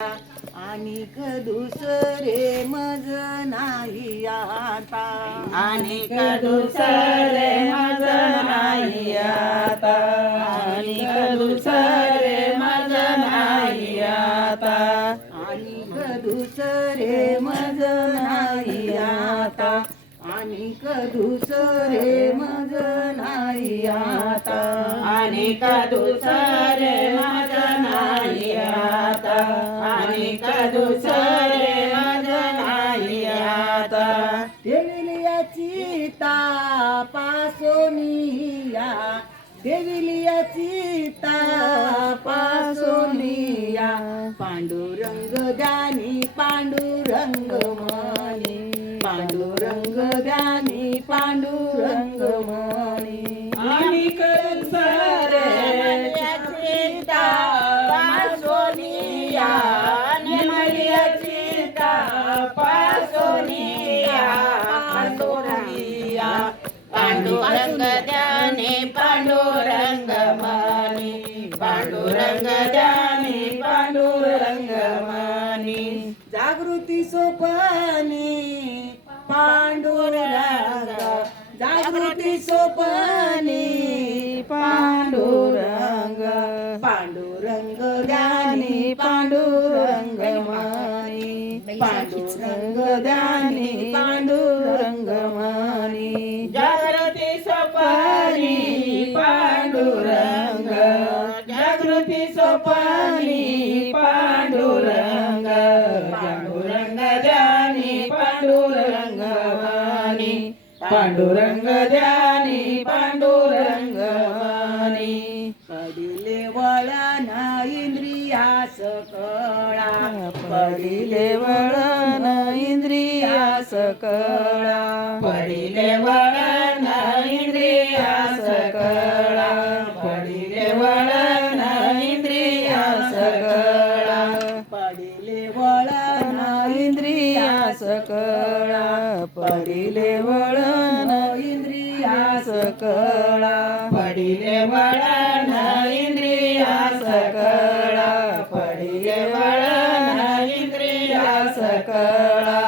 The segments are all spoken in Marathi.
आणि दुसरे मज नाही आता. आणि दुसरे मज नाही आता. आणि दुसरे मज नाही आता. आणि दुसरे मज नाही आता. आणि दुसरे मज नाही आता. आणि दुसरे मज दुसरे मज नाही आता. देविलियाची तापासोनिया देविलियाची तापासोनिया पांडुरंग ज्ञानी पांडुरंग मनी. पांडुरंग ज्ञानी पांडुरंग मनी. पांडुरंग द्याने पांडुरंग मानी जागृती सोपानी पांडुरंग जागृती सोपानी पांडुरंग पांडुरंग ज्ञानी पांडुरंग मानी पांडुरंग ज्ञानी पांडुरंग मानी पाणी पांडुरंग पांडुरंग जानी पांडुरंग वाणी पांडुरंग जानी पांडुरंग वाणी. पडिले वळण इंद्रिया सकळा पडिले वळण इंद्रिया सकळा पडिले वळण इंद्रिया सकळा पडिले वळण इंद्रिया सकळा. पडिले वळण इंद्रिया सकळा. पडिले वळण इंद्रिया सकळा.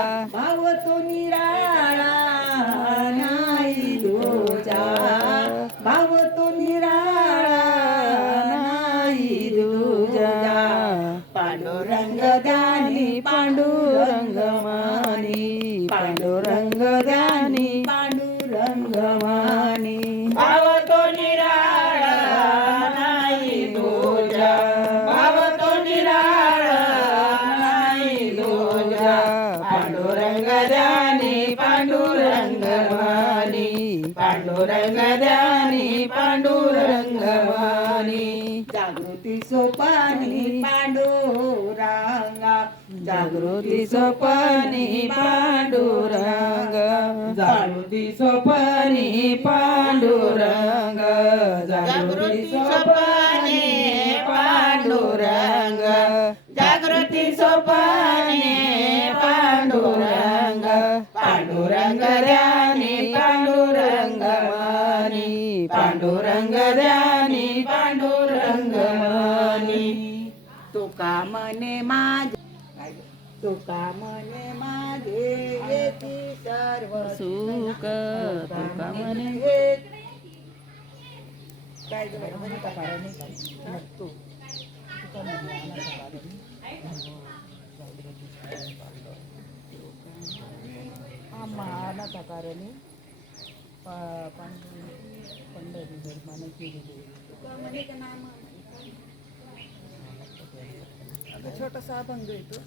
मानी पांडुरंग द्यानी पांडुरंग मानी भाव तो निराळा नाही तुझा भाव तो निराळा नाही तुझा पांडुरंग द्यानी पांडुरंग वाणी पांडुरंग द्यानी पांडुरंग वाणी पाणी पांडुरंगा जागृती पाणी पांडुरंगा जागृती सोपानी पांडुरंगा जागृती सोपानी पांडुरंगा जागृती पाणी पांडुरंगा पांडुरंग पांडुरंग पांडुरंग तुका मने माझे. तुका मने माझे येती सर्व सुख तुका मने काय धर्माने केली तुका मने का नाम छोटासा अभंग येतो